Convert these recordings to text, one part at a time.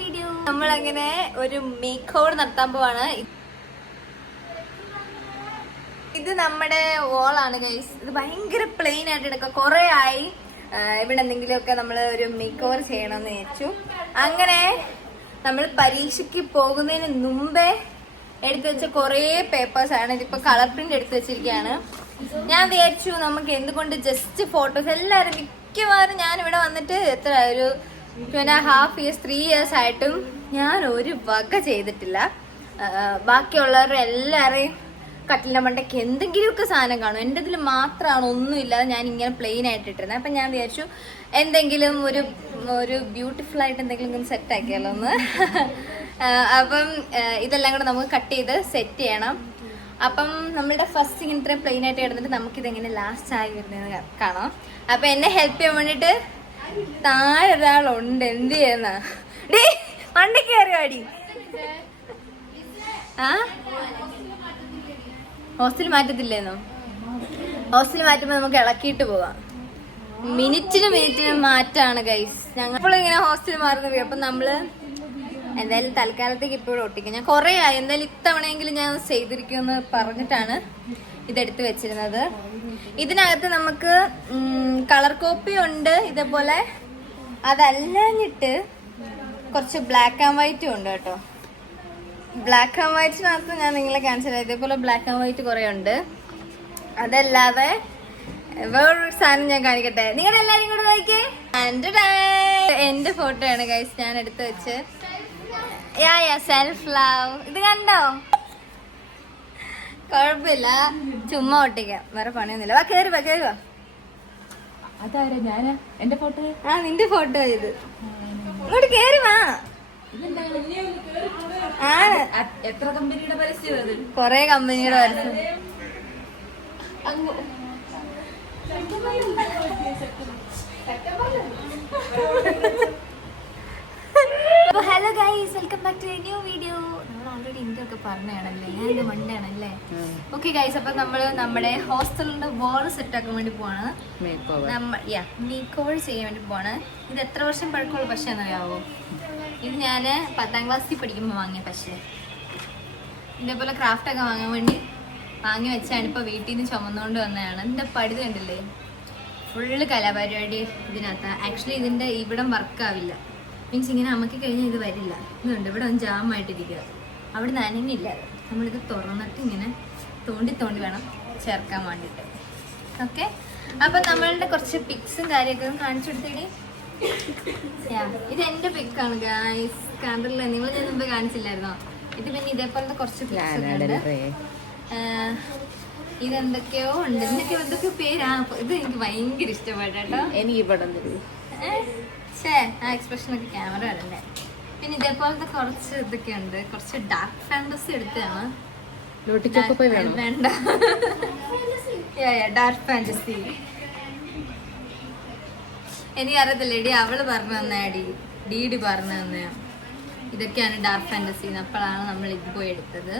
Video. നമ്മളങ്ങനെ ഒരു make over നടത്താൻ പോവാണ്. ഇത് നമ്മുടെ വോളാണ് ഗൈസ്. ഇത് ഭയങ്കര പ്ലെയിൻ ആയിട്ട് എടുക്കുക. കുറെ ആയി ഇവിടെ എന്തെങ്കിലുമൊക്കെ നമ്മൾ ഒരു മേക്ക് ഓവർ ചെയ്യണമെന്ന് വിചാരിച്ചു. അങ്ങനെ നമ്മൾ പരീക്ഷയ്ക്ക് പോകുന്നതിന് മുമ്പേ എടുത്തു വെച്ച കുറേ പേപ്പേഴ്സ് ആണ്. ഇതിപ്പോ കളർ പ്രിന്റ് എടുത്തു വെച്ചിരിക്കുകയാണ്. ഞാൻ വിചാരിച്ചു നമുക്ക് എന്തുകൊണ്ട് ജസ്റ്റ് ഫോട്ടോസ് എല്ലാവരും മിക്കവാറും ഞാൻ ഇവിടെ വന്നിട്ട് എത്ര ഒരു 2.5 years 3 years ആയിട്ടും ഞാൻ ഒരു വക ചെയ്തിട്ടില്ല. ബാക്കിയുള്ളവരുടെ എല്ലാവരെയും കട്ടിലിന്റെ മണ്ടയ്ക്ക് എന്തെങ്കിലുമൊക്കെ സാധനം കാണും. എൻ്റെ ഇതിൽ മാത്രമാണ് ഒന്നുമില്ലാതെ ഞാൻ ഇങ്ങനെ പ്ലെയിൻ ആയിട്ട് ഇട്ടിരുന്നത്. അപ്പം ഞാൻ വിചാരിച്ചു എന്തെങ്കിലും ഒരു ബ്യൂട്ടിഫുൾ ആയിട്ട് എന്തെങ്കിലും സെറ്റ് ആക്കിയാലോ ഒന്ന്. അപ്പം ഇതെല്ലാം കൂടെ നമുക്ക് കട്ട് ചെയ്ത് സെറ്റ് ചെയ്യണം. അപ്പം നമ്മളുടെ ഫസ്റ്റ് ഇങ്ങനെ ഇത്രയും പ്ലെയിൻ ആയിട്ട് കിടന്നിട്ട് നമുക്കിതെങ്ങനെ ലാസ്റ്റ് ആയി വരുന്നതെന്ന് കാണാം. അപ്പം എന്നെ ഹെൽപ്പ് ചെയ്യാൻ വേണ്ടിയിട്ട് താഴെ ഒരാളുണ്ട്. എന്ത് ചെയ്യുന്ന ഡേ മണ്ടയ്ക്ക് കയറിയാടി. ഹോസ്റ്റൽ മാറ്റത്തില്ലേന്നോ? ഹോസ്റ്റൽ മാറ്റുമ്പോൾ നമുക്ക് ഇളക്കിയിട്ട് പോവാം. മിനിറ്റിന് മാറ്റാണ് ഗൈസ്. ഞങ്ങൾ ഇങ്ങനെ ഹോസ്റ്റൽ മാറുന്നത്. അപ്പം നമ്മള് എന്തായാലും തൽക്കാലത്തേക്ക് ഇപ്പോഴും ഒട്ടിക്കും. ഞാൻ കുറേ ആയി എന്തായാലും ഇത്തവണയെങ്കിലും ഞാൻ ചെയ്തിരിക്കുമെന്ന് പറഞ്ഞിട്ടാണ് ഇതെടുത്ത് വെച്ചിരുന്നത്. ഇതിനകത്ത് നമുക്ക് കളർ കോപ്പി ഉണ്ട്. ഇതേപോലെ അതല്ലാഞ്ഞിട്ട് കുറച്ച് ബ്ലാക്ക് ആൻഡ് വൈറ്റും ഉണ്ട് കേട്ടോ. ബ്ലാക്ക് ആൻഡ് വൈറ്റിനകത്ത് ഞാൻ നിങ്ങളെ കാണിച്ചു തരാം. ഇതേപോലെ ബ്ലാക്ക് ആൻഡ് വൈറ്റ് കുറെ ഉണ്ട്. അതല്ലാതെ വേറൊരു സാധനം ഞാൻ കാണിക്കട്ടെ. നിങ്ങളുടെ എല്ലാരും കൂടെ നോക്കിയേ. എന്റെ ഫോട്ടോ ആണ് ഗൈസ് ഞാൻ എടുത്ത് വെച്ച്. Self love. ഇത് കണ്ടോ? കുഴപ്പമില്ല, ചുമ്മാ ഒട്ടിക്കാം. വേറെ പണിയൊന്നുമില്ല. വാ കേറി വാ. അതാരാ? ഞാനാ? എന്റെ ഫോട്ടോ? നിന്റെ ഫോട്ടോ ഇത്. ഇങ്ങോട്ട് കേറി വാ. എത്ര കമ്പനിയുടെ പരസ്യം? കൊറേ കമ്പനിയുടെ പരസ്യം. Hello guys, welcome back to a new video. നമ്മൾ ഓൾറെഡി ഇന്ത്യ ഒക്കെ പറഞ്ഞാണല്ലേ, ഞാനിത് മണ്ടയാണല്ലേ. ഓക്കെ ഗൈസ്, അപ്പൊ നമ്മള് നമ്മുടെ ഹോസ്റ്റലിന്റെ വാൾ സെറ്റ് ആക്കാൻ വേണ്ടി പോവാണ്. മേക്ക് ഓവർ ചെയ്യാൻ വേണ്ടി പോവാണ്. ഇത് എത്ര വർഷം പഴക്കമുള്ള പശ എന്നറിയാവോ? ഇത് ഞാൻ 10th ക്ലാസ്സിൽ പഠിക്കുമ്പോൾ വാങ്ങിയ പശ. ഇതേപോലെ ക്രാഫ്റ്റ് ഒക്കെ വാങ്ങാൻ വേണ്ടി വാങ്ങി വെച്ചാണ്. ഇപ്പൊ വീട്ടിൽ നിന്ന് ചുമന്നുകൊണ്ട് വന്നതാണ്. ഇതിന്റെ പടുത് കണ്ടില്ലേ, ഫുള്ള് കലാപരിപാടി ഇതിനകത്ത്. ആക്ച്വലി ഇതിന്റെ ഇവിടം വർക്കാവില്ല. മീൻസ് ഇങ്ങനെ അമ്മക്ക് കഴിഞ്ഞാൽ ഇത് വരില്ല. ഇതുണ്ട് ഇവിടെ ഒന്ന് ജാമായിട്ടിരിക്കുക. അവിടെ നനങ്ങില്ല. നമ്മളിത് തുറന്നിട്ട് ഇങ്ങനെ തോണ്ടി വേണം ചേർക്കാൻ വേണ്ടിയിട്ട്. ഓക്കെ, അപ്പൊ നമ്മളുടെ കുറച്ച് പിക്സും കാര്യമൊക്കെ കാണിച്ചു കൊടുത്തേടി. ഇത് എന്റെ പിക്കാണ് ഗായ്സ്. കണ്ടില്ലേ നിങ്ങൾ? ഞാൻ മുമ്പ് കാണിച്ചില്ലായിരുന്നോ? ഇത് പിന്നെ ഇതേപോലത്തെ കുറച്ച് പിക്സ് ഉണ്ട്. ഇതെന്തൊക്കെയോ ഉണ്ട്. എന്തൊക്കെയോ പേരാ. ഇത് എനിക്ക് ഭയങ്കര ഇഷ്ടപ്പെട്ടു. എനിക്ക് പടം തരൂ. എക്സ്പ്രഷൻ ഒക്കെ ക്യാമറ വരണ്ടേ. പിന്നെ ഇതേപോലത്തെ കുറച്ച് ഇതൊക്കെ ഉണ്ട്. കുറച്ച് ഡാർക്ക് ഫാന്റസി എടുത്തതാണ്. വേണ്ട, ഡാർക്ക് ഫാന്റസി എനിക്കറിയത്തില്ല എടി. അവള് പറഞ്ഞു തന്നേടി, ഡീഡി പറഞ്ഞു തന്നെ ഇതൊക്കെയാണ് ഡാർക്ക് ഫാന്റസി. അപ്പോഴാണ് നമ്മൾ ഇത് പോയി എടുത്തത്.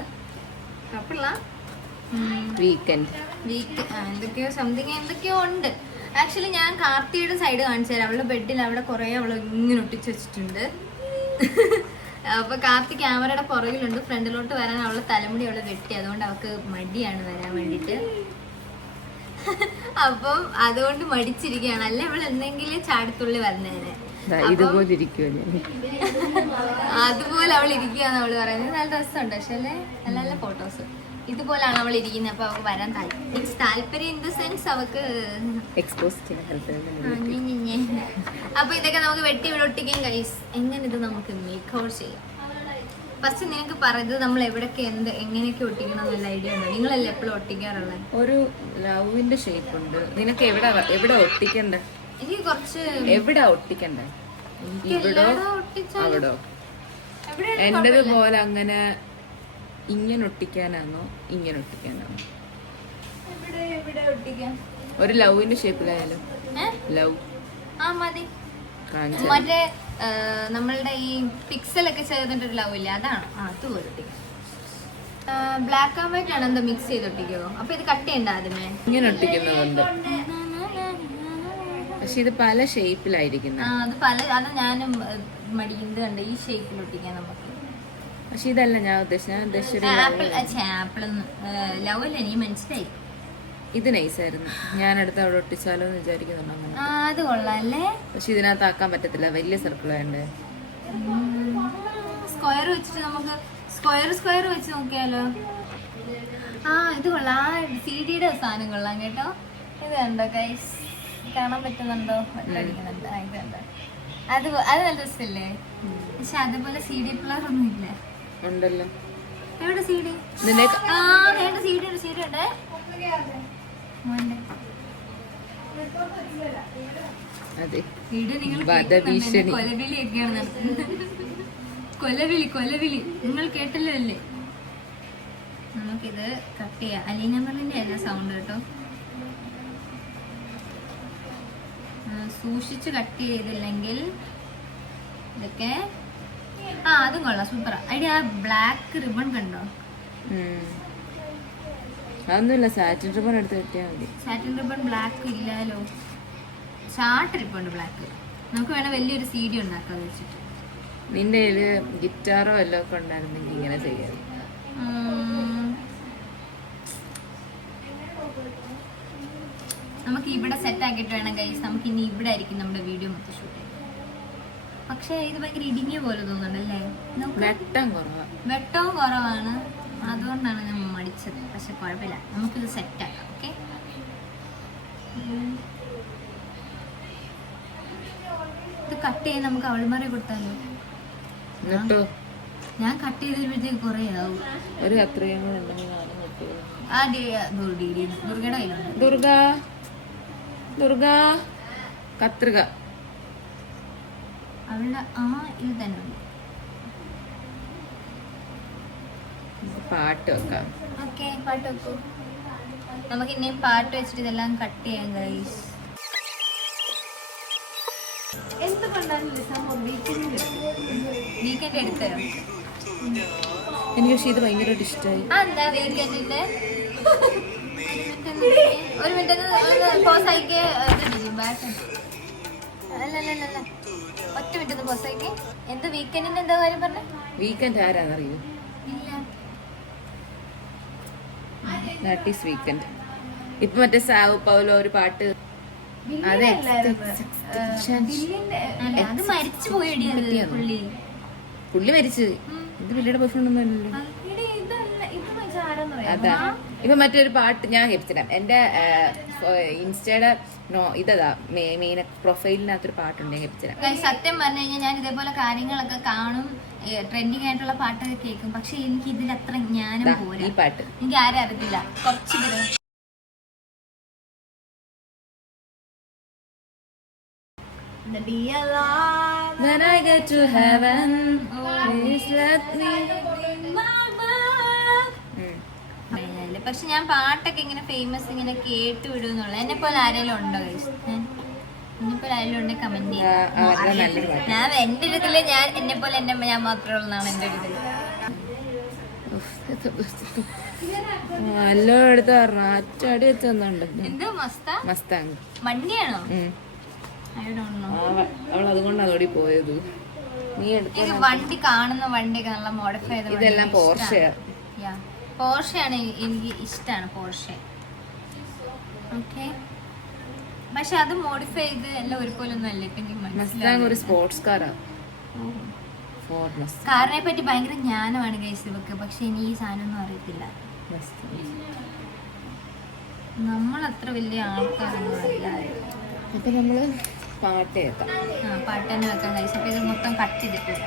എന്തൊക്കെയോ സംതിങ് എന്തൊക്കെയോ ഉണ്ട്. ആക്ച്വലി ഞാൻ കാർത്തിയുടെ സൈഡ് കാണിച്ചു തരാം. അവളുടെ ബെഡിൽ അവിടെ കുറെ അവള് ഇങ്ങനെ ഒട്ടിച്ചു വെച്ചിട്ടുണ്ട്. അപ്പൊ കാർത്തി ക്യാമറയുടെ പുറകിലുണ്ട്. ഫ്രണ്ടിലോട്ട് വരാൻ അവളെ തലമുടി അവള് വെട്ടി. അതുകൊണ്ട് അവൾക്ക് മടിയാണ് വരാൻ വേണ്ടിട്ട്. അപ്പം അതുകൊണ്ട് മടിച്ചിരിക്കുകയാണ്. അല്ലെ അവൾ എന്തെങ്കിലും ചാടിത്തുള്ളി വരുന്നതിന് അതുപോലെ അവൾ ഇരിക്കുകയെന്ന് അവള് പറയുന്നത്. നല്ല രസമുണ്ട്. പക്ഷെ അല്ലേ നല്ല നല്ല ഫോട്ടോസ്. ഇതുപോലാണ് അവൾ ഇരിക്കുന്നത്. അപ്പൊ അവൾക്ക് വരാൻ താല്പര്യം ഇൻ ദ സെൻസ് അവക്ക് അപ്പൊ ഇതൊക്കെ നമുക്ക് വെട്ടി ഇവിടെ ഒട്ടിക്കാൻ ഗൈസ്. എങ്ങനെ ഇത് നമുക്ക് മേക്ക് ഓവർ ചെയ്യാം? ഫസ്റ്റ് നിനക്ക് പറയുന്നത് നമ്മൾ എവിടൊക്കെ എങ്ങനെയൊക്കെ ഒട്ടിക്കണം എന്നുള്ള ഐഡിയ ഉണ്ടോ? നിങ്ങളല്ലേ എപ്പോഴും ഒട്ടിക്കാറുള്ളത്? ഒരു ലവിന്റെ ഷേപ്പ് ഉണ്ട്. നിനക്ക് എവിടെ ഒട്ടിക്കണ്ടേ? എനിക്ക് കുറച്ച് എവിടെ ഒട്ടിക്കണ്ടേ? ഇവിടോ അവിടോ? എന്റേത് പോലെ അങ്ങനെ ഇങ്ങനെ ഒട്ടിക്കാനാണോ ഇങ്ങനെ ഒട്ടിക്കാനാണോ? ഒരു ലവിന്റെ ഷേപ്പിലായാലും ലവ് മതി. മറ്റേ നമ്മളുടെ ഈ പിക്സലൊക്കെ ചേർന്നിട്ടൊരു ലവ് ഇല്ലേ, അതാണ്. അതുപോലെ ഒട്ടിക്കാം. ബ്ലാക്ക് ആൻഡ് വൈറ്റ് ആണ് എന്താ മിക്സ് ചെയ്ത് ഒട്ടിക്കോ? അപ്പൊ ഇത് കട്ട് ചെയ്യണ്ട ആദ്യമേ? ഇങ്ങനെ ഒട്ടിക്കുന്നതുണ്ട്. പക്ഷെ ഇത് പല ഷേപ്പിലായിരിക്കുന്നത്. അത് അത് ഞാനും മടിക്കുന്നത് കണ്ട് ഈ ഷേപ്പിൽ ഒട്ടിക്കാൻ നമുക്ക്. പക്ഷെ ഇതല്ല ഞാൻ ഉദ്ദേശിച്ചത്. ആപ്പിൾ ലവല്ല, നീ മനസ്സിലായി. ഇത് നൈസായിരുന്നു. ഞാൻ അടുത്ത് അവിടെ ഒട്ടിച്ചാലോ എന്ന് വിചാരിക്കുന്നുണ്ടോ അങ്ങനെ. അത് കൊള്ളാല്ലേ. പക്ഷെ ഇതിനകത്ത് ആക്കാൻ പറ്റത്തില്ല, വലിയ സർക്കിൾ വേണ്ടേ. സ്ക്വയർ വെച്ചിട്ട് നമുക്ക് സ്ക്വയർ വെച്ച് നോക്കിയാലോ. ഇത് കൊള്ളാം. CD-യുടെ സാധനം കൊള്ളാം കേട്ടോ. ഇത് കണ്ടോ ഗൈസ്, കാണാൻ പറ്റുന്നുണ്ടോ? അടിക്കുന്നുണ്ട്. ഇത് കണ്ടോ, അത് നല്ല രസമല്ലേ. പക്ഷെ അതുപോലെ CD പ്ലെയർ ഒന്നും ഇല്ല. ഉണ്ടല്ലോ. എവിടെ CD? വേണ്ട, CD ഉണ്ട്. അതെ, വീഡിയോ നിങ്ങൾ വധഭീഷണി. കൊലവിളിയൊക്കെയാണ് നടത്തുന്നത്. കൊലവിളി നിങ്ങൾ കേട്ടല്ലോ അല്ലേ. നമുക്കിത് കട്ട് ചെയ്യാം. അലീനമറിന്റെ അല്ല സൗണ്ട് കേട്ടോ. സൂക്ഷിച്ച് കട്ട് ചെയ്തില്ലെങ്കിൽ ഇതൊക്കെ അതും കൊള്ളാം, സൂപ്പറാ. അതിന്റെ ആ ബ്ലാക്ക് റിബൺ കണ്ടോ? അതൊന്നുമില്ല, സാറ്റിൻ റിബൺ എടുത്ത് കിട്ടിയാൽ മതി. സാറ്റിൻ റിബൺ ബ്ലാക്ക് ഇല്ലല്ലോ, ഷാർട്ട് റിബൺ ബ്ലാക്ക്. നമുക്ക് വേണം വലിയൊരു CD ഉണ്ടാക്കാം വെച്ചിട്ട്. നിന്റെ കയ്യില് ഗിറ്റാറോ എല്ലാം ഒക്കെ ഉണ്ടായിരുന്നെങ്കിൽ ഇങ്ങനെ ചെയ്യാം. നമുക്ക് ഇവിടെ സെറ്റ് ആക്കിയിട്ട് വേണം ഗൈസ്. നമുക്ക് ഇനി ഇവിടെ ആയിരിക്കും നമ്മുടെ വീഡിയോ മൊത്തം ഷൂട്ട് ചെയ്യുന്നത്. പക്ഷെ ഇത് ഭയങ്കര ഇടുങ്ങിയ പോലെ തോന്നുന്നുണ്ടല്ലേ. വെട്ടവും കുറവാണ്, അതുകൊണ്ടാണ് ഞാൻ മടിച്ചത്. പക്ഷെ കുഴപ്പമില്ല, നമുക്കിത് സെറ്റ് ആക്കാം. ഓക്കെ, ഇത് കട്ട് ചെയ്ത് നമുക്ക് അവൾമാരെ കൊടുത്താലോ? ഞാൻ കട്ട് ചെയ്തപ്പോഴത്തേക്ക് കുറേ ആവും. ഒരു കത്രിക ദുർഗയുടെ കയ്യിലുണ്ട്. ദുർഗ കത്രിക അവളുടെ ഇത് തന്നെ ഉണ്ട്. പാട്ട് വെക്കാം. ഓക്കെ, പാട്ട് വെക്കൂ. നമുക്ക് ഇനിയും പാട്ട് വെച്ചിട്ട് ഇതെല്ലാം കട്ട് ചെയ്യാം ഗൈസ്. എന്തുകൊണ്ടാണ് വീക്കെൻഡ് എടുത്തോ? എനിക്ക് പക്ഷേ ഇത് ഭയങ്കരമായിട്ട് ഇഷ്ടമായി. എന്താ വീക്കെൻഡിന്റെ? ഒരു മിനിറ്റ് പോസ് ആയിക്കേ. അല്ലല്ല, ഒറ്റ മിനിറ്റ് പോസ് ആയിക്കേ. എന്ത് വീക്കെൻഡിന്റെ എന്താ കാര്യം പറഞ്ഞ? വീക്കെൻഡ് ആരാന്നറിയോ? ഇല്ല, ദാറ്റ് ഈസ് വീക്കെൻഡ്. ഇപ്പൊ മറ്റേ സാവു പൗലോ ഒരു പാട്ട്, അതെ, അത് മരിച്ചു പോയി. പുള്ളി മരിച്ചു. ഇത് പുള്ളിയുടെ ബോയ്ഫ്രണ്ട് ഒന്നും അല്ലല്ലോ. അതാ ഇപ്പൊ മറ്റൊരു പാട്ട് ഞാൻ കേൾപ്പിച്ചിടാം. എന്റെ ഇൻസ്റ്റയുടെ ഇതാ മെയിൻ പ്രൊഫൈലിനകത്തൊരു പാട്ടുണ്ട്, ഞാൻ കേൾപ്പിച്ചിടാം. സത്യം പറഞ്ഞു കഴിഞ്ഞാൽ ഞാൻ ഇതേപോലെ കാര്യങ്ങളൊക്കെ കാണും, ട്രെൻഡിങ് ആയിട്ടുള്ള പാട്ടൊക്കെ കേൾക്കും. പക്ഷെ എനിക്ക് ഇതിൽ അത്ര ജ്ഞാനം പോരാ. ഈ പാട്ട് എനിക്ക് ആരും അറിയത്തില്ല. കുറച്ച് പേര് When I get to heaven, please let me. പക്ഷെ ഞാൻ പാട്ടൊക്കെ ഇങ്ങനെ ഫേമസ് ഇങ്ങനെ കേട്ട് വിടുന്നുള്ള. എന്നെ പോലെ ആരെങ്കിലും ഉണ്ടോ ഗൈസ്? എന്നെപ്പോലെ ആരെങ്കിലും ഉണ്ടെങ്കിൽ കമന്റ് ചെയ്യാം. ഞാൻ എന്റെ ഒരു ഇതില് ഞാൻ എന്നെ പോലെ ഞാൻ മാത്രമേ ഉള്ളതാണ് എന്റെ ഒരു ഇതില്. എല്ലാം എടുത്ത് പറഞ്ഞു അച്ചടി വെച്ചൊന്നുണ്ട്. എന്ത് മസ്താങ് വണ്ടിയാണോ? അവൾ അതുകൊണ്ട് അതോടി പോയത്. നീ എനിക്ക് വണ്ടി കാണുന്ന വണ്ടിയൊക്കെ നല്ല മോഡിഫൈ ചെയ്ത ഇതെല്ലാം പോർഷയാണ് എനിക്ക് ഇഷ്ടമാണ്. പോർഷെ ഓക്കെ, പക്ഷെ അത് മോഡിഫൈ ചെയ്ത് എല്ലാം ഒരുപോലെ ഒന്നും അല്ല. ഇപ്പൊ മസ്താങ് ഒരു സ്പോർട്സ് കാറാണ്. കാറിനെ പറ്റി ഭയങ്കര ജ്ഞാനമാണ് ഗൈസ് ഇവക്ക്. പക്ഷെ ഇനി ഈ സാധനം ഒന്നും അറിയത്തില്ല. നമ്മളത്ര വലിയ ആൾക്കാരൊന്നും അല്ല. ഇപ്പൊ നമ്മള് പാട്ട് കേൾക്കാം. പാട്ട് തന്നെ വെക്കാൻ ഗൈസ്. അപ്പൊ ഇത് മൊത്തം കട്ട് ചെയ്തിട്ടില്ല.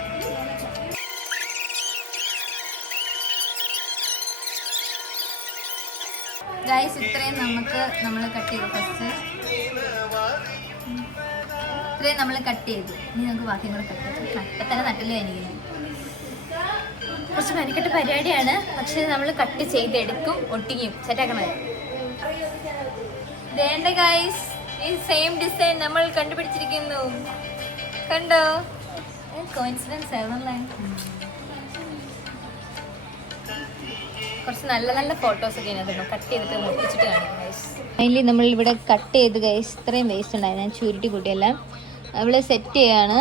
ഗൈസ് ഇത്രയും നമ്മൾ കട്ട് ചെയ്തു. ഫസ്റ്റ് ഇത്രയും നമ്മൾ കട്ട് ചെയ്തു. ഇനി നമുക്ക് ബാക്കിയും കൂടെ കട്ട് ചെയ്തു. ഇപ്പം തന്നെ നട്ടല്ലേ എനിക്ക് കുറച്ച് മെനക്കെട്ട പരിപാടിയാണ്. പക്ഷെ നമ്മൾ കട്ട് ചെയ്തെടുക്കും, ഒട്ടിക്കും, സെറ്റാക്കണം. വേണ്ട ഗൈസ്, ഈ സെയിം ഡിസൈൻ നമ്മൾ കണ്ടുപിടിച്ചിരിക്കുന്നു. കണ്ടോ? കോയിൻസിഡൻസ് ആണല്ലേ. കുറച്ച് നല്ല നല്ല ഫോട്ടോസ് ഒക്കെ ഇതിനകത്ത് കട്ട് ചെയ്തിട്ട് മുട്ടിച്ചിട്ട് കാണിക്കും ഗൈസ്. മെയിൻലി നമ്മൾ ഇവിടെ കട്ട് ചെയ്ത് ഗൈസ് ഇത്രയും വേസ്റ്റ് ഉണ്ടായിരുന്നു, ഞാൻ ചുരുട്ടി കൂട്ടിയെല്ലാം അവള് സെറ്റ് ചെയ്യാണ്.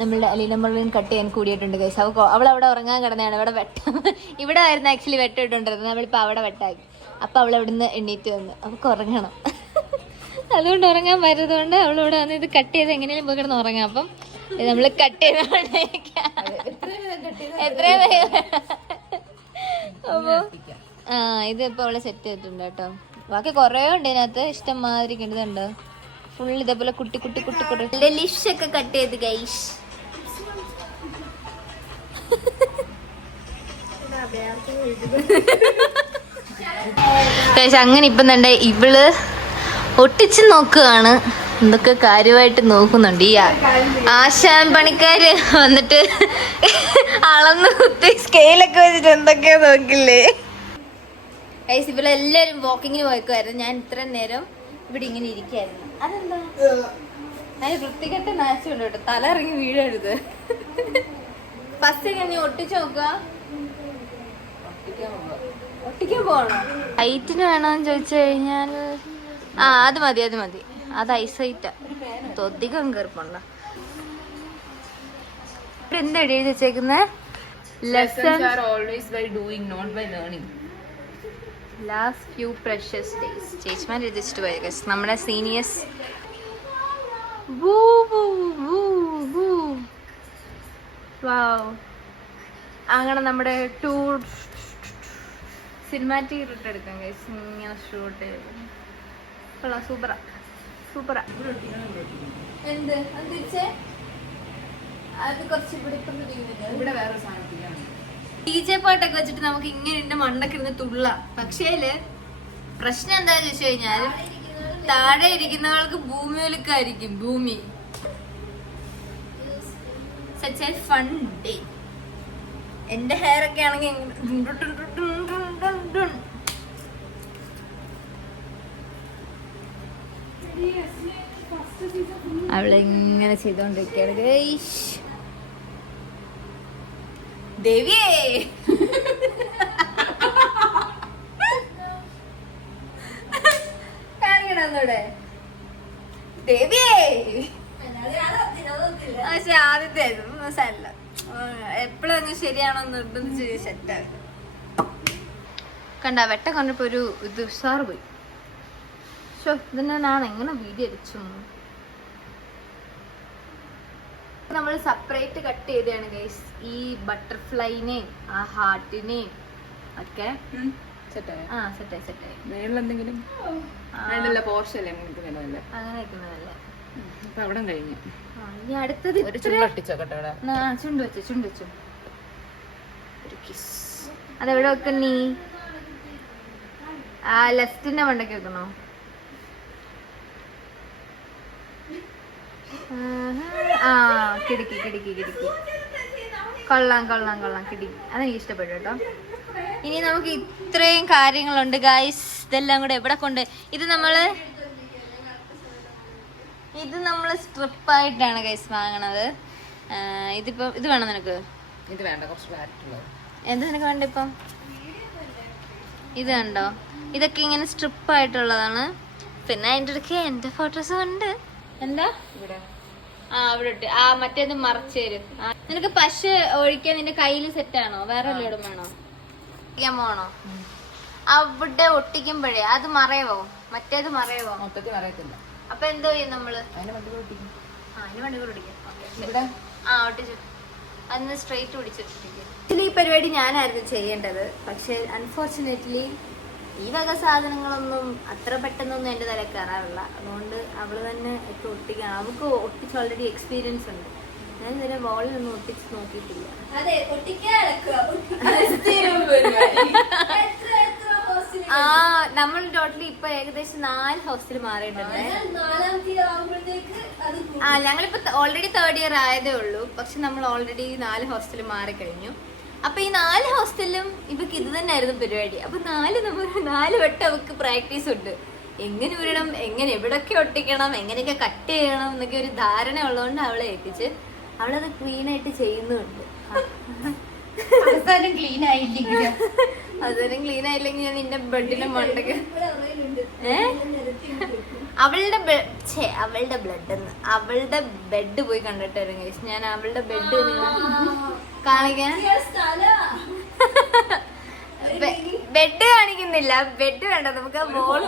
നമ്മളുടെ അലീനമ്മളും കട്ട് ചെയ്യാൻ കൂടിയിട്ടുണ്ട് ഗൈസ്. അവൾ അവിടെ ഉറങ്ങാൻ കിടന്നതാണ്. ഇവിടെ ഇവിടെ ആയിരുന്നു ആക്ച്വലി വെട്ടിട്ടുണ്ടിരുന്നത്, നമ്മളിപ്പോൾ അവിടെ വെട്ടാക്കി. അപ്പം അവൾ അവിടെ നിന്ന് എണ്ണീറ്റ് വന്ന് അവൾക്ക് ഉറങ്ങണം. അതുകൊണ്ട് ഉറങ്ങാൻ വരുന്നതുകൊണ്ട് അവളിവിടെ വന്ന് ഇത് കട്ട് ചെയ്ത് എങ്ങനെയും പോയി കിടന്ന് ഉറങ്ങാം. അപ്പം നമ്മൾ കട്ട് ചെയ്തോണ്ട് എത്രയും അപ്പൊ ഇതിപ്പോ അവളെ സെറ്റ് ചെയ്തിട്ടുണ്ട് കേട്ടോ. ബാക്കി കൊറേ ഉണ്ട് ഇതിനകത്ത്, ഇഷ്ടം മാതിരി കിട്ടുന്നുണ്ട്. ഫുൾ ഇതേപോലെ കുട്ടി കുട്ടി കുട്ടി കുട്ടി ലിഷ് ഒക്കെ കട്ട് ചെയ്ത് ഗൈസ്. അങ്ങനെ ഇപ്പം തന്നെ ഇവള് ഒട്ടിച്ച് നോക്കുകയാണ്, എന്തൊക്കെ കാര്യമായിട്ട് നോക്കുന്നുണ്ട്. ഈ ആശാൻ പണിക്കാര് വന്നിട്ട് അളന്ന് കുത്തി സ്കെയിലൊക്കെ വെച്ചിട്ട് എന്തൊക്കെയോ നോക്കില്ലേ ഗൈസ്. ഇവളെല്ലാരും വാക്കിങ്ങിന് പോയിക്കുമായിരുന്നു. ഞാൻ ഇത്രയും നേരം ഇവിടെ ഇങ്ങനെ ഇരിക്കായിരുന്നു. അതെന്താ അതിന് വൃത്തികെട്ട നാച്ചുണ്ട് കേട്ടോ, തല ഇറങ്ങി വീഴരുത്. ഫസ്റ്റ് നീ ഒട്ടിച്ച് നോക്കുക. ഒട്ടിക്കാൻ പോകണോ? ഹൈറ്റിന് വേണോന്ന് ചോദിച്ചു കഴിഞ്ഞാൽ അത് മതി, അത് മതി. അത് ഐസൈറ്റാ, തൊധികം കയറിപ്പോണ്ട. എന്താ എഴുതി വെച്ചേക്കുന്നത്? Lessons are always by doing, not by learning. Last few precious days. ചേച്ചിമാർ എഴുതിച്ചിട്ട് പോയി ഗൈസ്, നമ്മുടെ സീനിയേഴ്സ്. അങ്ങനെ നമ്മുടെ ടൂർ സിനിമാറ്റിക് റൂട്ട് എടുക്കാം ഗൈസ്. ഇങ്ങനെ ഷൂട്ട് ചെയ്ത് കൊള്ളാം. സൂപ്പറാ സൂപ്പറാ. എന്ത് അത് കുറച്ച് ഇവിടെ വേറെ സാധനത്തിലാണ് DJ പാട്ടൊക്കെ വെച്ചിട്ട് നമുക്ക് ഇങ്ങനെ എന്റെ മണ്ടൊക്കെ ഇരുന്ന് തുള്ള. പക്ഷേല് പ്രശ്നം എന്താന്ന് ചോദിച്ചു കഴിഞ്ഞാൽ താഴെ ഇരിക്കുന്നവർക്ക് ഭൂമിയിലേക്കായിരിക്കും. ഭൂമി such a fun day. എന്റെ ഹെയർ ഒക്കെ ആണെങ്കിൽ അവളിങ്ങനെ ചെയ്തോണ്ടിരിക്കുകയാണ് ഗൈസ്. ദേവിയേ കാണിക്കണോടെ ദേവിയേ. പക്ഷെ ആദ്യത്തെ സാരല്ല, എപ്പോഴും ശരിയാണോ നിർബന്ധിച്ച് സെറ്റാണ്. കണ്ട വെട്ടം കണ്ടപ്പോ ഒരു ഇത് ഉഷാറ് പോയി. ഇതിനാണ് എങ്ങനെ വീഡിയോ അടിച്ചു. നമ്മൾ സെപ്പറേറ്റ് കട്ട് ചെയ്താണ് ഗൈസ്. ഈ ബട്ടർഫ്ലൈനെയും ആ ഹാർട്ടിനെയും ഒക്കെ സെറ്റായി. സെറ്റായി. മേളിലെന്തെങ്കിലും പോർഷല്ലേ അങ്ങനെ വെക്കുന്നതല്ലേ. അപ്പൊ അവിടെ കഴിഞ്ഞു. ഇനി അടുത്തത് ചുണ്ട് വെച്ചു ഒരു കിസ്. അതെവിടെ വെക്ക നീ? ആ ലെഫ്റ്റിന്റെ മണ്ടയ്ക്ക് വെക്കണോ? കിടക്കി കൊള്ളാം കിടക്കി. അതെനിക്ക് ഇഷ്ടപ്പെട്ടു കേട്ടോ. ഇനി നമുക്ക് ഇത്രയും കാര്യങ്ങളുണ്ട് ഗായ്സ്. ഇതെല്ലാം കൂടെ എവിടെ കൊണ്ട് ഇത് നമ്മള് സ്ട്രിപ്പായിട്ടാണ് ഗൈസ് വാങ്ങണത്. ഇതിപ്പോ ഇത് വേണം നിനക്ക്? ഇത് വേണ്ട, കുറച്ച് ക്ലാരിറ്റുള്ളത്. എന്താ നിനക്ക് വേണ്ട? ഇപ്പം ഇത് കണ്ടോ, ഇതൊക്കെ ഇങ്ങനെ സ്ട്രിപ്പായിട്ടുള്ളതാണ്. പിന്നെ അതിൻ്റെ ഇടയ്ക്ക് എന്റെ ഫോട്ടോസും ഉണ്ട്. എന്താ ഇവിടെ അവിടെ ഇട്ട് മറ്റേത് മറച്ചു തരും. നിനക്ക് പശ ഒഴിക്കാൻ നിന്റെ കയ്യിൽ സെറ്റാണോ? വേറെ വല്ലതും വേണോ? ഒട്ടിക്കാൻ പോണോ? അവിടെ ഒട്ടിക്കുമ്പോഴേ അത് മറയവോ? മറ്റേത് മറയവോ? മൊത്തത്തിൽ പറയത്തില്ല. അപ്പൊ എന്തോ ചെയ്യും നമ്മള്? അതിന് വണ്ടി ഒട്ടിക്കും. അതിന് വണ്ടി ഒട്ടിക്കാം. ഇവിടെ ഒട്ടിച്ചു അന്ന് സ്ട്രെയിറ്റ് പിടിച്ചിട്ടിരിക്കും. ആക്ച്വലി ഈ പരിപാടി ഞാനായിരുന്നു ചെയ്യേണ്ടത്. പക്ഷെ അൺഫോർച്ചുനേറ്റ്ലി ഈ വക സാധനങ്ങളൊന്നും അത്ര പെട്ടെന്നൊന്നും എന്റെ തല കയറാറില്ല. അതുകൊണ്ട് അവള് തന്നെ ഒക്കെ ഒട്ടിക്കാൻ. അവൾക്ക് ഒട്ടിച്ച് ഓൾറെഡി എക്സ്പീരിയൻസ് ഉണ്ട്. ഞാൻ ഇതുവരെ വോളിലൊന്നും ഒട്ടിച്ച് നോക്കിയിട്ടില്ല. നമ്മൾ ടോട്ടലി ഇപ്പൊ ഏകദേശം 4 ഹോസ്റ്റൽ മാറിയിട്ടുണ്ട്. ഞങ്ങളിപ്പോ ഓൾറെഡി 3rd ഇയർ ആയതേ ഉള്ളൂ. പക്ഷെ നമ്മൾ ഓൾറെഡി 4 ഹോസ്റ്റൽ മാറിക്കഴിഞ്ഞു. അപ്പൊ ഈ 4 ഹോസ്റ്റലിലും ഇവക്ക് ഇത് തന്നെയായിരുന്നു പരിപാടി. അപ്പൊ 4 വട്ടം അവക്ക് പ്രാക്ടീസ് ഉണ്ട്. എങ്ങനെ ഉരണം, എങ്ങനെ എവിടൊക്കെ ഒട്ടിക്കണം, എങ്ങനെയൊക്കെ കട്ട് ചെയ്യണം എന്നൊക്കെ ഒരു ധാരണ ഉള്ളതുകൊണ്ട് അവളെ ഏൽപ്പിച്ച് അവളത് ക്ലീനായിട്ട് ചെയ്യുന്നുണ്ട്. ക്ലീൻ ആയില്ലെങ്കിൽ അതുവരെ ക്ലീൻ ആയില്ലെങ്കിൽ ഞാൻ നിന്റെ ബെഡിന്റെ മണ്ടക്ക് അവളുടെ അവളുടെ ബെഡ് പോയി കണ്ടിട്ട് വരും guys. ഞാൻ അവളുടെ ബെഡ് കാണിക്കാൻ ബെഡ് കാണിക്കുന്നില്ല. ബെഡ് വേണ്ട, നമുക്ക് ആ വോള്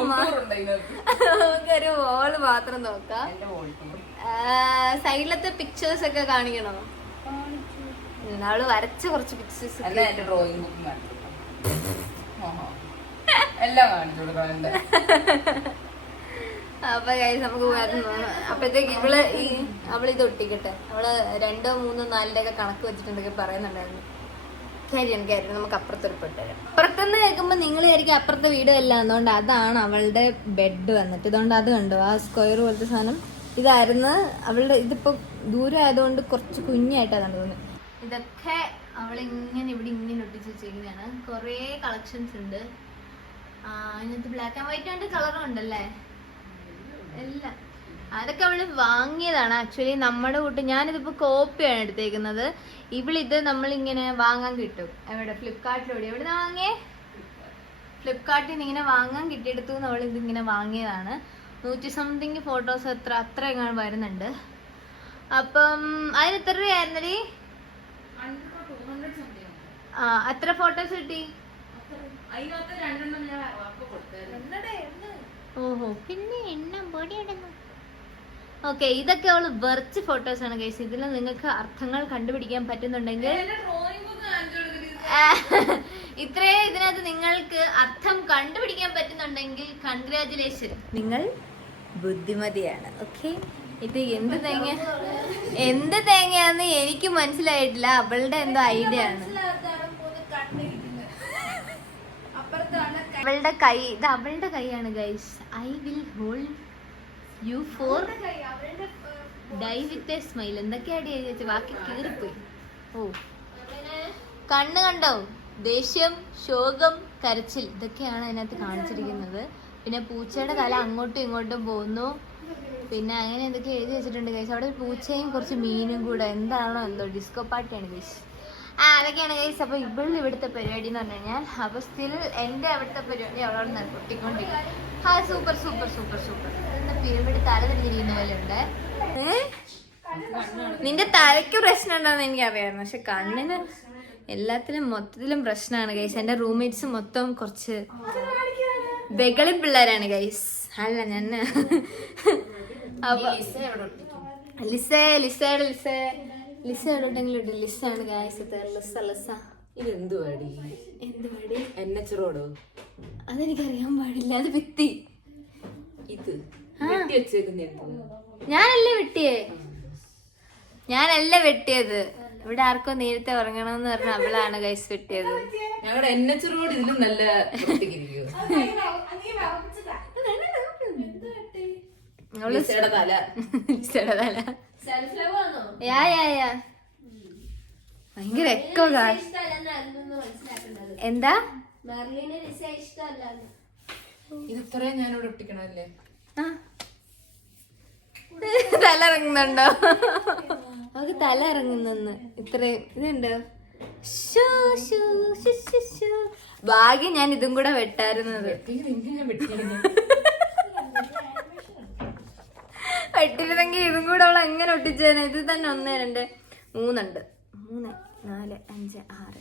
നമുക്കൊരു വോള് മാത്രം നോക്കാം. സൈഡിലത്തെ പിക്ചേഴ്സ് ഒക്കെ കാണിക്കണോ? അവള് വരച്ച കുറച്ച് പിക്ചേഴ്സ് ഡ്രോയിങ് ബുക്ക് എല്ലാം കാണിച്ചു കൊടുക്കണം. അപ്പൊ guys നമുക്ക് അപ്പഴത്തേക്ക് അവളിത് ഒട്ടിക്കട്ടെ. അവള് 2, 3, 4 ഒക്കെ കണക്ക് വെച്ചിട്ടുണ്ടെങ്കിൽ പറയുന്നുണ്ടായിരുന്നു. കാര്യം നമുക്ക് അപ്പുറത്തൊരു പെട്ടുതരാം. അപ്പുറത്തുനിന്ന് കേൾക്കുമ്പോ നിങ്ങൾ വിചാരിക്കും അപ്പുറത്തെ വീട് അല്ല എന്നുകൊണ്ട് അതാണ് അവളുടെ ബെഡ് വന്നിട്ട്. ഇതുകൊണ്ട് അത് കണ്ടോ, ആ സ്ക്വയർ പോലത്തെ സാധനം ഇതായിരുന്നു അവളുടെ. ഇതിപ്പോ ദൂരം ആയതുകൊണ്ട് കുറച്ച് കുഞ്ഞായിട്ടാണ് തോന്നുന്നത്. ഇതൊക്കെ അവളിങ്ങനെ ഇങ്ങനെ ഒട്ടിച്ച് വെച്ചിരിക്കുന്നതാണ്. കൊറേ കളക്ഷൻസ് ഉണ്ട്. അതിനകത്ത് ബ്ലാക്ക് ആൻഡ് വൈറ്റ് ഉണ്ട്, കളറും ഉണ്ടല്ലേ എല്ലാം. അതൊക്കെ അവള് വാങ്ങിയതാണ് ആക്ച്വലി നമ്മുടെ കൂട്ട്. ഞാനിതിപ്പോ കോപ്പിയാണ് എടുത്തേക്കുന്നത്. ഇവളിത് നമ്മളിങ്ങനെ വാങ്ങാൻ കിട്ടും. എവിടെ? ഫ്ലിപ്കാർട്ടിലൂടെ. എവിടെ വാങ്ങിയേ? ഫ്ലിപ്കാർട്ടിൽ നിന്ന് ഇങ്ങനെ വാങ്ങാൻ കിട്ടിയെടുത്തു. അവൾ ഇതിങ്ങനെ വാങ്ങിയതാണ്. 100 സംതിങ് ഫോട്ടോസ് അത്ര എങ്ങനെ വരുന്നുണ്ട്. അപ്പം അതിന് എത്ര രൂപയായിരുന്നടി? എത്ര ഫോട്ടോസ് കിട്ടി? ഓഹോ, പിന്നെ ഓക്കെ. ഇതൊക്കെ അവള് വെർച്ച് ഫോട്ടോസ് ആണ് ഗൈസ്. ഇതിൽ നിങ്ങൾക്ക് അർത്ഥങ്ങൾ കണ്ടുപിടിക്കാൻ പറ്റുന്നുണ്ടെങ്കിൽ ഇത്രയും ഇതിനകത്ത് നിങ്ങൾക്ക് അർത്ഥം കണ്ടുപിടിക്കാൻ പറ്റുന്നുണ്ടെങ്കിൽ കൺഗ്രാജുലേഷൻ, നിങ്ങൾ ബുദ്ധിമതിയാണ്. ഓക്കെ, ഇത് എന്ത് തേങ്ങയാന്ന് എനിക്ക് മനസ്സിലായിട്ടില്ല. അവളുടെ എന്തോ ഐഡിയ ആണ്. അവളുടെ കൈ, ഇത് അവളുടെ കൈയാണ് guys. I will hold you for die with a smile. എന്തൊക്കെയാടി എഴുതി? ബാക്കി കീറിപ്പോയി. ഓ, കണ്ണ് കണ്ടോ? ദേഷ്യം, ശോകം, കരച്ചിൽ, ഇതൊക്കെയാണ് അതിനകത്ത് കാണിച്ചിരിക്കുന്നത്. പിന്നെ പൂച്ചയുടെ തല അങ്ങോട്ടും ഇങ്ങോട്ടും പോകുന്നു. പിന്നെ അങ്ങനെ എന്തൊക്കെ എഴുതി വെച്ചിട്ടുണ്ട് ഗൈസ്. അവിടെ ഒരു പൂച്ചയും കുറച്ച് മീനും കൂടെ. എന്താണോ എന്തോ ഡിസ്കോ പാർട്ടിയാണ് ഗൈസ്. അതൊക്കെയാണ് ഗൈസ്. അപ്പൊ ഇവിടുത്തെ പരിപാടി എന്ന് പറഞ്ഞു കഴിഞ്ഞാൽ, അപ്പൊ സ്റ്റിൽ എന്റെ അവിടുത്തെ പരിപാടി അവളോട് പൊട്ടിക്കൊണ്ടിരിക്കും. Super super super super. Pyramid തല തിരിഞ്ഞിരിക്കുന്ന പോലെ ഉണ്ട്. നിന്റെ തലയ്ക്ക് പ്രശ്നം ഉണ്ടോന്ന് എനിക്കറിയായിരുന്നു, പക്ഷെ കണ്ണിന് എല്ലാത്തിലും മൊത്തത്തിലും പ്രശ്നമാണ് ഗൈസ്. എന്റെ റൂംമേറ്റ്സ് മൊത്തം കുറച്ച് ബെകളി പിള്ളേരാണ് ഗൈസ്. അല്ല ഞാൻ അപ്പൊ ലിസയോടെങ്കിലും ലിസാണ് ഗൈസ്. അതെനിക്കറിയാൻ പാടില്ല. അത് ഭിത്തി. ഞാനല്ല വെട്ടിയത്. ഇവിടെ ആർക്കോ നേരത്തെ ഉറങ്ങണമെന്ന് പറഞ്ഞ അവളാണ് ഗൈസ് വെട്ടിയത്. ഞങ്ങളുടെ NH റോഡ് ഇതിലും നല്ല ഭയങ്കര എക്കോ. എന്താ ഇത്? ഞാനിവിടെ ഒട്ടിക്കണല്ലേ? തല ഇറങ്ങുന്നുണ്ടോ? അവക്ക് തല ഇറങ്ങുന്നെന്ന്. ഇത്രയും ഇതുണ്ട്. ഭാഗ്യം ഞാൻ ഇതും കൂടെ വെട്ടായിരുന്നത്. വെട്ടിരുന്നെങ്കിൽ ഇതും കൂടെ അവൾ എങ്ങനെ ഒട്ടിച്ചേനെ. ഇത് തന്നെ 1, 2, 3 ഉണ്ട്. 3, 4, 5, 6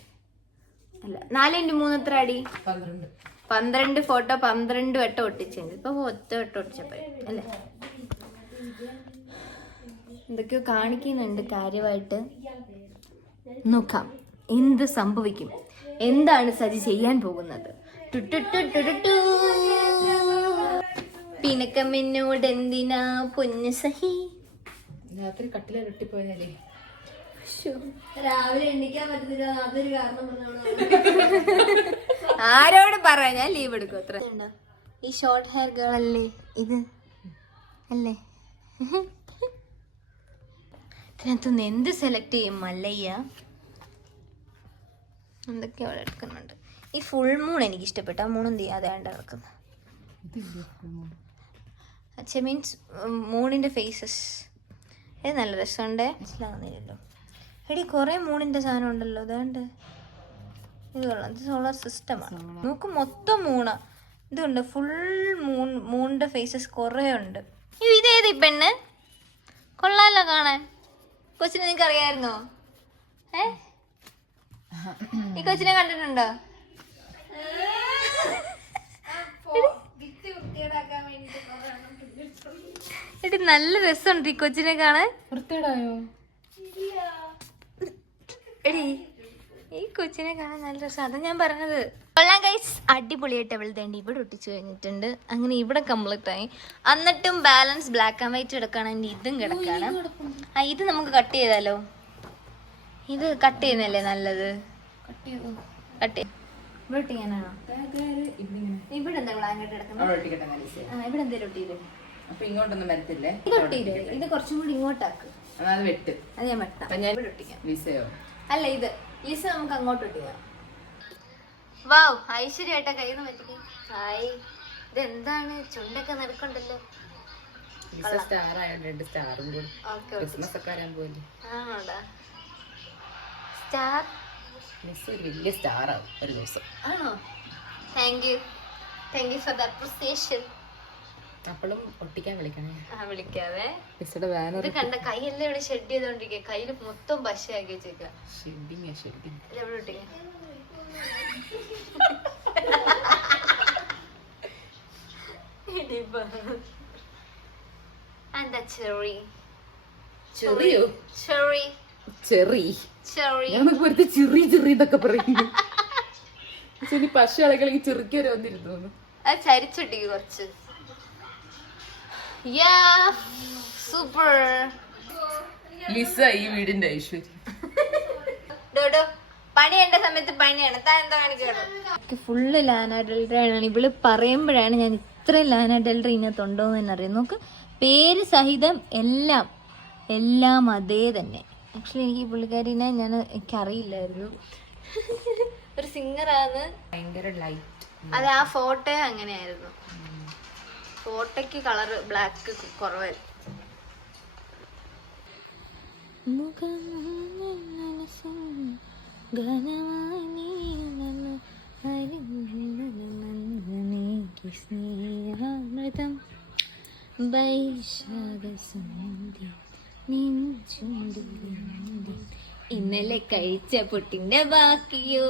അല്ല 4 × 3 എത്ര അടി? 12 ഫോട്ടോ 12 വട്ടം ഒട്ടിച്ചത്. ഇപ്പൊ 10 വട്ടം ഒട്ടിച്ചപ്പോ അല്ലേ? എന്തൊക്കെയോ കാണിക്കുന്നുണ്ട് കാര്യമായിട്ട്. നോക്കാം എന്ത് സംഭവിക്കും, എന്താണ് സജി ചെയ്യാൻ പോകുന്നത്. പിണക്കമെന്നോട് എന്തിനാ പൊന്നു സഹി? രാത്രി കട്ടില വെട്ടിപ്പോയാലേ രാവിലെ എണ്ണിക്കാൻ പറ്റുന്നില്ല. അതൊരു കാരണം ആരോട് പറയാ? ഞാൻ ലീവ് എടുക്കും. അത്ര ഈ ഷോർട്ട് ഹെയർ ഗേൾ അല്ലേ ഇത്? അല്ലേ? ഇതിനകത്തുനിന്ന് എന്ത് സെലക്ട് ചെയ്യും മല്ലയ്യ? എന്തൊക്കെ അവിടെ എടുക്കുന്നുണ്ട്. ഈ ഫുൾ മൂൺ എനിക്ക് ഇഷ്ടപ്പെട്ടു. ആ മൂണും ചെയ്യാതെ കിടക്കുന്നത്. അച്ഛ മീൻസ് മൂണിന്റെ ഫേസസ്. ഇത് നല്ല രസമുണ്ട്. മനസ്സിലാവുന്നില്ലല്ലോ. എടി കുറെ മൂണിന്റെ സാധനം ഉണ്ടല്ലോ. അതുകൊണ്ട് ഇത് കൊള്ളാം, ഇത് സോളാർ സിസ്റ്റമാണ്. നോക്ക് മൊത്തം മൂണ. ഇതുണ്ട് ഫുൾ മൂണിന്റെ ഫേസസ് കുറേ ഉണ്ട്. ഇതേത് ഈ പെണ്ണ് കൊള്ളാലോ കാണാൻ. കൊച്ചിനെ നിനക്ക് അറിയായിരുന്നോ? ഈ കൊച്ചിനെ കണ്ടിട്ടുണ്ടോ? എടി നല്ല രസമുണ്ട് ഈ കൊച്ചിനെ കാണാൻ. എടി ഈ കൊച്ചിനെ കാണാൻ നല്ല രസം. അതാ ഞാൻ പറഞ്ഞത്. കൊള്ളാം ഗൈസ്, അടിപൊളിയായിട്ട് അവൾ തേണ്ടി ഇവിടെ ഒട്ടിച്ചു കഴിഞ്ഞിട്ടുണ്ട്. അങ്ങനെ ഇവിടെ കംപ്ലീറ്റ് ആയി. എന്നിട്ടും ബാലൻസ് ബ്ലാക്ക് ആൻഡ് വൈറ്റ് കിടക്കാണ്. എൻ്റെ ഇതും കിടക്കാണ്. ഇത് നമുക്ക് കട്ട് ചെയ്താലോ? ഇത് കട്ട് ചെയ്യുന്നല്ലേ നല്ലത്? കട്ട് ഇവിടെ ഒട്ടിക്കാനാണോ? ഇവിടെ എന്താ ബ്ലാങ്കറ്റ് കിടക്കുന്നത്? ഇവിടെ എന്തേലും ഒട്ടിയില്ലേ? ഇങ്ങോട്ടൊന്നും വരത്തില്ലേ? ഇത് ഒട്ടിയില്ലേ? ഇത് കുറച്ചും കൂടി ഇങ്ങോട്ടാക്ക്. അത് വെട്ട്. അത് ഞാൻ വെട്ടാം. ഇവിടെ ഒട്ടിക്കാം. ലിസയോ? അല്ല, ഇത് ലിസ നമുക്ക് അങ്ങോട്ട് ഒട്ടിക്കാം. വാവ്, ഐശ്വര്യായിട്ടാ കയ്യിൽ നിന്ന് പറ്റിക്കും. ഹായ്, ഇതെന്താണ് ചുണ്ടൊക്കെ നടക്കണ്ടല്ലോ. സ്റ്റാർ ആയോണ്ട് 2 സ്റ്റാറും കൂടി ക്രിസ്മസ് ഒക്കെ വരാൻ പോലെ. ആണോടാ സ്റ്റാർ? മിസ് ഒരു വലിയ സ്റ്റാർ ആവും ഒരു ദിവസം. ആണോ? Thank you for the appreciation. അപ്പോഴും ഒട്ടിക്കാൻ വിളിക്കണേ. വിളിക്കാവേ. മിസ്സുടെ ബാനർ ഇത് കണ്ട കൈയെല്ലാം ഇവിടെ ഷെഡ് ചെയ്തോണ്ടിരിക്കുക. കയ്യില് മൊത്തം പശയാക്കി വെച്ചേക്ക. എവിടെ ഒട്ടിക്ക? എന്താ ചെറി? ചെറിയോ? ചെറി ചെറി ചെറി ഞങ്ങൾക്ക് വെറുതെ ചെറി ചെറി ഇതൊക്കെ പറയുന്നു. പശ ആളുകളെങ്കിൽ ചെറുക്കര വന്നിരുന്നു. അത് ചരിച്ചൊട്ടിക്ക് കുറച്ച്. സൂപ്പർ ലിസ ഈ വീടിന്റെ ഐശ്വര്യം. ഡോഡോ പണി ചെയ്യേണ്ട സമയത്ത് പണിയാണ്. താൻ എന്താ കാണിക്കണം? ഫുള്ള് ലാന ഡെൽറയാണ്. ഇവള് പറയുമ്പോഴാണ് ഞാൻ ഇത്രയും ലാന ഡെൽറ ഇതിനകത്തുണ്ടോ എന്ന് അറിയാം. നോക്ക്, പേര് സഹിതം എല്ലാം അതേ തന്നെ. ആക്ച്വലി എനിക്ക് ഈ പുള്ളിക്കാരിനെ എനിക്കറിയില്ലായിരുന്നു. ഒരു സിംഗറാണ്. ഭയങ്കര ലൈറ്റ്. അത് ആ ഫോട്ടോ അങ്ങനെയായിരുന്നു. ഫോട്ടോക്ക് കളർ ബ്ലാക്ക് കുറവായിരുന്നു. ഇന്നലെ കഴിച്ച പൊട്ടിന്റെ ബാക്കിയോ.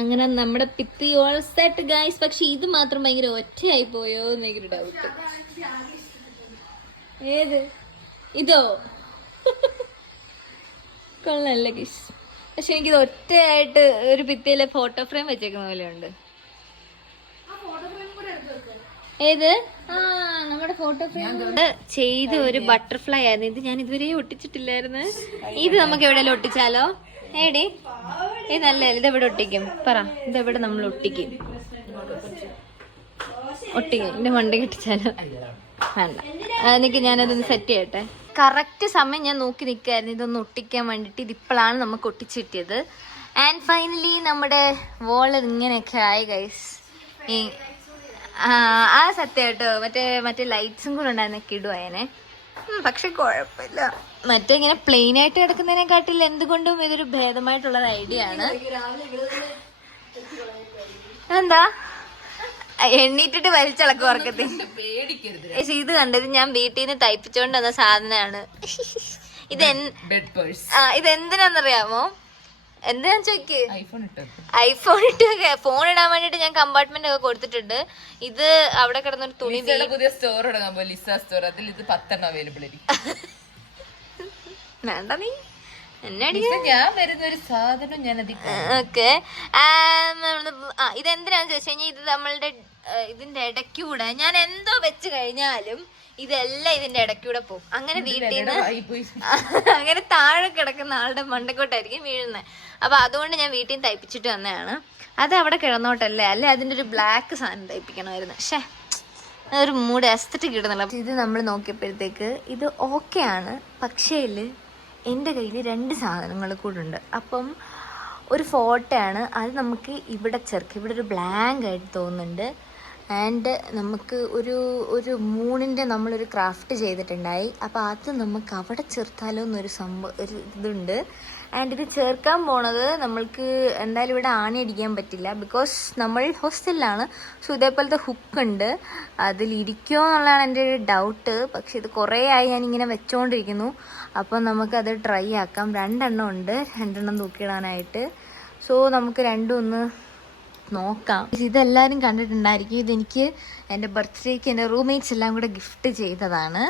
അങ്ങനെ നമ്മുടെ പിത്തി ഓൾ സെറ്റ് ഗൈസ്. പക്ഷെ ഇത് മാത്രം ഭയങ്കര ഒറ്റയായി പോയോ എന്നൊരു ഡൗട്ട്. ഏത് ഇതോ? കൊള്ളല്ലേ ഗൈസ്. പക്ഷെ എനിക്കിത് ഒറ്റയായിട്ട് ഒരു ഭിത്തിയിലെ ഫോട്ടോ ഫ്രെയിം വെച്ചേക്കുന്ന പോലെയുണ്ട്. ഏത്? നമ്മുടെ ഫോട്ടോ ഫ്രെയിം ചെയ്ത് ഒരു ബട്ടർഫ്ലൈ ആയിരുന്നു. ഇത് ഞാൻ ഇതുവരെ ഒട്ടിച്ചിട്ടില്ലായിരുന്നു. ഇത് നമുക്ക് എവിടെയെങ്കിലും ഒട്ടിച്ചാലോ? ഏടി ഇതല്ലേ? ഇതെവിടെ ഒട്ടിക്കും പറ? ഇതെവിടെ നമ്മൾ ഒട്ടിക്കും? ഇതിന്റെ മണ്ട കെട്ടിച്ചാലോ? വേണ്ട, എനിക്ക് ഞാനതൊന്ന് സെറ്റ് ചെയ്യട്ടെ. കറക്റ്റ് സമയം ഞാൻ നോക്കി നിൽക്കായിരുന്നു ഇതൊന്ന് ഒട്ടിക്കാൻ വേണ്ടിട്ട്. ഇതിപ്പോഴാണ് നമുക്ക് ഒട്ടിച്ച് കിട്ടിയത്. ആൻഡ് ഫൈനലി നമ്മുടെ വോൾ ഇങ്ങനെയൊക്കെ ആയി ഗൈസ്. ആ സത്യം കേട്ടോ. മറ്റേ ലൈറ്റ്സും കൂടെ ഉണ്ടായിരുന്നൊക്കെ ഇടുവായനെ. പക്ഷെ കുഴപ്പമില്ല. മറ്റേ ഇങ്ങനെ പ്ലെയിൻ ആയിട്ട് കിടക്കുന്നതിനെക്കാട്ടിൽ എന്തുകൊണ്ടും ഇതൊരു ഭേദമായിട്ടുള്ളൊരു ഐഡിയ ആണ്. എന്താ എണ്ണീറ്റിട്ട് വലിച്ചിളക്ക് ഉറക്കത്തി. പക്ഷെ ഇത് കണ്ടത് ഞാൻ വീട്ടിൽ നിന്ന് തയ്പ്പിച്ചോണ്ട് വന്ന സാധനമാണ്. ഇതെന്തിനാന്നറിയാമോ? എന്തിനാന്ന് ചോദിക്ക്. ഐഫോൺ ഇട്ട് ഫോൺ ഇടാൻ വേണ്ടിട്ട് ഞാൻ കമ്പാർട്ട്മെന്റ് ഒക്കെ കൊടുത്തിട്ടുണ്ട്. ഇത് അവിടെ കിടന്നൊരു തുണി. പുതിയ സ്റ്റോർ തുടങ്ങാൻ പോലെ ലിസ സ്റ്റോർ. അതിൽ ഇത് 10 അവൈലബിൾ വേണ്ട നീ ഞാൻ വരുന്ന ഒരു സാധനം ഞാൻ ഓക്കെ. ഇതെന്തിനാന്ന് ചോദിച്ചു കഴിഞ്ഞാൽ ഇത് നമ്മളുടെ ഇതിന്റെ ഇടയ്ക്കൂടെ ഞാൻ എന്തോ വെച്ച് കഴിഞ്ഞാലും ഇതെല്ലാം ഇതിന്റെ ഇടയ്ക്കൂടെ പോകും. അങ്ങനെ വീട്ടിൽ നിന്ന് അങ്ങനെ താഴെ കിടക്കുന്ന ആളുടെ മണ്ടക്കോട്ടായിരിക്കും വീഴുന്നത്. അപ്പൊ അതുകൊണ്ട് ഞാൻ വീട്ടിൽ നിന്ന് തയ്പ്പിച്ചിട്ട് വന്നതാണ്. അത് അവിടെ കിടന്നോട്ടല്ലേ, അല്ലെ അതിന്റെ ഒരു ബ്ലാക്ക് സാധനം തയ്പ്പിക്കണമായിരുന്നു. പക്ഷെ ഒരു മൂഡ് എസ്തറ്റിക് കിട്ടുന്നില്ല. ഇത് നമ്മൾ നോക്കിയപ്പോഴത്തേക്ക് ഇത് ഓക്കെ ആണ്. പക്ഷേ എൻ്റെ കയ്യിൽ 2 സാധനങ്ങൾ കൂടെ ഉണ്ട്. അപ്പം ഒരു ഫോട്ടോ ആണ്, അത് നമുക്ക് ഇവിടെ ചേർക്കാം. ഇവിടെ ഒരു ബ്ലാങ്ക് ആയിട്ട് തോന്നുന്നുണ്ട്. ആൻഡ് നമുക്ക് ഒരു മൂണിൻ്റെ നമ്മളൊരു ക്രാഫ്റ്റ് ചെയ്തിട്ടുണ്ടായി. അപ്പോൾ അത് നമുക്ക് അവിടെ ചേർത്താലോ എന്നൊരു ഒരു ഇതുണ്ട്. ആൻഡ് ഇത് ചേർക്കാൻ പോണത് നമ്മൾക്ക് എന്തായാലും ഇവിടെ ആണി അടിക്കാൻ പറ്റില്ല, ബിക്കോസ് നമ്മൾ ഹോസ്റ്റലിലാണ്. സോ ഇതേപോലത്തെ ഹുക്കുണ്ട്, അതിലിരിക്കുമോ എന്നുള്ളതാണ് എൻ്റെ ഒരു ഡൗട്ട്. പക്ഷെ ഇത് കുറേ ആയി ഞാനിങ്ങനെ വെച്ചുകൊണ്ടിരിക്കുന്നു. അപ്പോൾ നമുക്കത് ട്രൈ ആക്കാം. 2 എണ്ണം ഉണ്ട്, 2 എണ്ണം തൂക്കിയിടാനായിട്ട്. സോ നമുക്ക് രണ്ടും ഒന്ന് നോക്കാം. ഇതെല്ലാവരും കണ്ടിട്ടുണ്ടായിരിക്കും. ഇതെനിക്ക് എൻ്റെ ബർത്ത്ഡേക്ക് എൻ്റെ റൂംമേറ്റ്സ് എല്ലാം കൂടെ ഗിഫ്റ്റ് ചെയ്തതാണ്.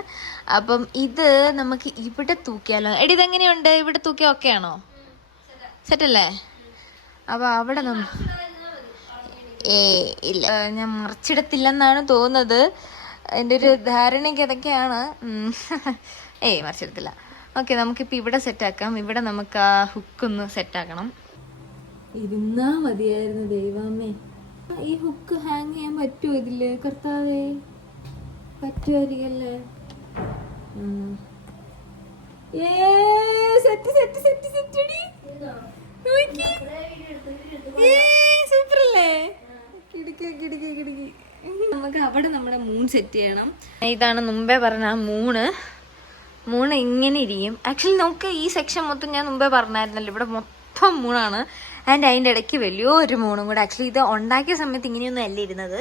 അപ്പം ഇത് നമുക്ക് ഇവിടെ തൂക്കിയാലോ? എടി ഇതെങ്ങനെയുണ്ട്? ഇവിടെ തൂക്കിയാൽ ഓക്കെ ആണോ? സെറ്റല്ലേ? അപ്പോൾ അവിടെ ഇല്ല, ഞാൻ മറിച്ചിടത്തില്ലെന്നാണ് തോന്നുന്നത്. എൻ്റെ ഒരു ധാരണയ്ക്ക് അതൊക്കെയാണ്. മറിച്ചിടത്തില്ല. ഓക്കെ, നമുക്കിപ്പോൾ ഇവിടെ സെറ്റാക്കാം. ഇവിടെ നമുക്ക് ആ ഹുക്കൊന്ന് സെറ്റാക്കണം. ഇരുന്നാ മതിയായിരുന്നു ദൈവമേ. ഈ ഹുക്ക് ഹാങ് ചെയ്യാൻ പറ്റുമോ ഇതില്? കർത്താവേ, പറ്റുമായിരിക്കല്ലേ? സൂപ്പറല്ലേ? നമുക്ക് അവിടെ നമ്മുടെ മൂൺ സെറ്റ് ചെയ്യണം. ഇതാണ് മുമ്പേ പറഞ്ഞ മൂണ് ഇങ്ങനെ ഇരിക്കും. ആക്ച്വലി നമുക്ക് ഈ സെക്ഷൻ മൊത്തം ഞാൻ മുമ്പേ പറഞ്ഞായിരുന്നല്ലോ, ഇവിടെ മൊത്തം മൂണാണ്. ആൻഡ് അതിൻ്റെ ഇടയ്ക്ക് വലിയൊരു മൂണും കൂടെ. ആക്ച്വലി ഇത് ഉണ്ടാക്കിയ സമയത്ത് ഇങ്ങനെയൊന്നും അല്ല ഇരുന്നത്.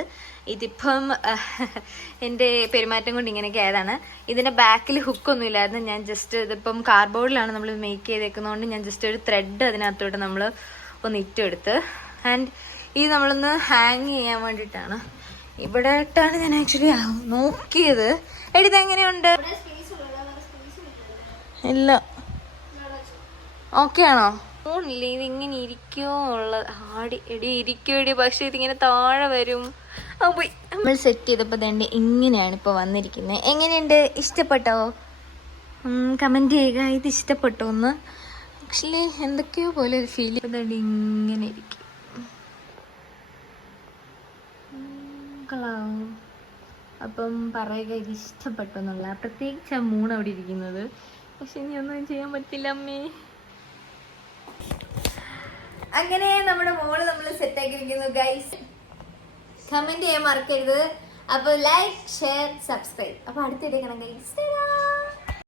ഇതിപ്പം എൻ്റെ പെരുമാറ്റം കൊണ്ട് ഇങ്ങനെയൊക്കെ ആയതാണ്. ഇതിൻ്റെ ബാക്കിൽ ഹുക്കൊന്നും ഇല്ലായിരുന്നു. ഞാൻ ജസ്റ്റ് ഇതിപ്പം കാർഡ്ബോർഡിലാണ് നമ്മൾ മേക്ക് ചെയ്തേക്കുന്നതുകൊണ്ട് ഞാൻ ജസ്റ്റ് ഒരു ത്രെഡ് അതിനകത്തോട്ട് നമ്മൾ ഒന്ന് ഇട്ടെടുത്ത്. ആൻഡ് ഇത് നമ്മളൊന്ന് ഹാങ് ചെയ്യാൻ വേണ്ടിയിട്ടാണ് ഇവിടെ ഇട്ടാണ് ഞാൻ ആക്ച്വലി നോക്കിയത്. എടി ഇതെങ്ങനെയുണ്ട്? ഇല്ല, ഓക്കെ ആണോ? ഫോണില്ലേ ഇതിങ്ങനെ ഇരിക്കുമോ ഉള്ളത്? ഇരിക്കുമോ? പക്ഷെ ഇതിങ്ങനെ താഴെ വരും. പോയി നമ്മൾ സെറ്റ് ചെയ്തപ്പോൾ തന്നെ ഇങ്ങനെയാണ് ഇപ്പോൾ വന്നിരിക്കുന്നത്. എങ്ങനെയുണ്ട്? ഇഷ്ടപ്പെട്ടോ? കമൻറ്റ് ചെയ്യുക ഇത് ഇഷ്ടപ്പെട്ടോ എന്ന്. ആക്ച്വലി എന്തൊക്കെയോ പോലെ ഒരു ഫീൽ ചെയ്തോണ്ട് ഇങ്ങനെ ഇരിക്കും. അപ്പം പറയുക ഇത് ഇഷ്ടപ്പെട്ടോ എന്നുള്ള. പ്രത്യേകിച്ച് ആ മൂന്ന് അവിടെ ഇരിക്കുന്നത്. പക്ഷെ ഇനി ഒന്നും ചെയ്യാൻ പറ്റില്ല അമ്മേ. അങ്ങനെ നമ്മുടെ മോള് നമ്മൾ സെറ്റ് ആക്കിയിരിക്കുന്നു ഗൈസ്. കമന്റ് ചെയ്യാൻ മറക്കരുത്. അപ്പോൾ ലൈക്ക്, ഷെയർ, സബ്സ്ക്രൈബ്. അപ്പോൾ അടുത്തിടേക്കണം ഗൈസ്.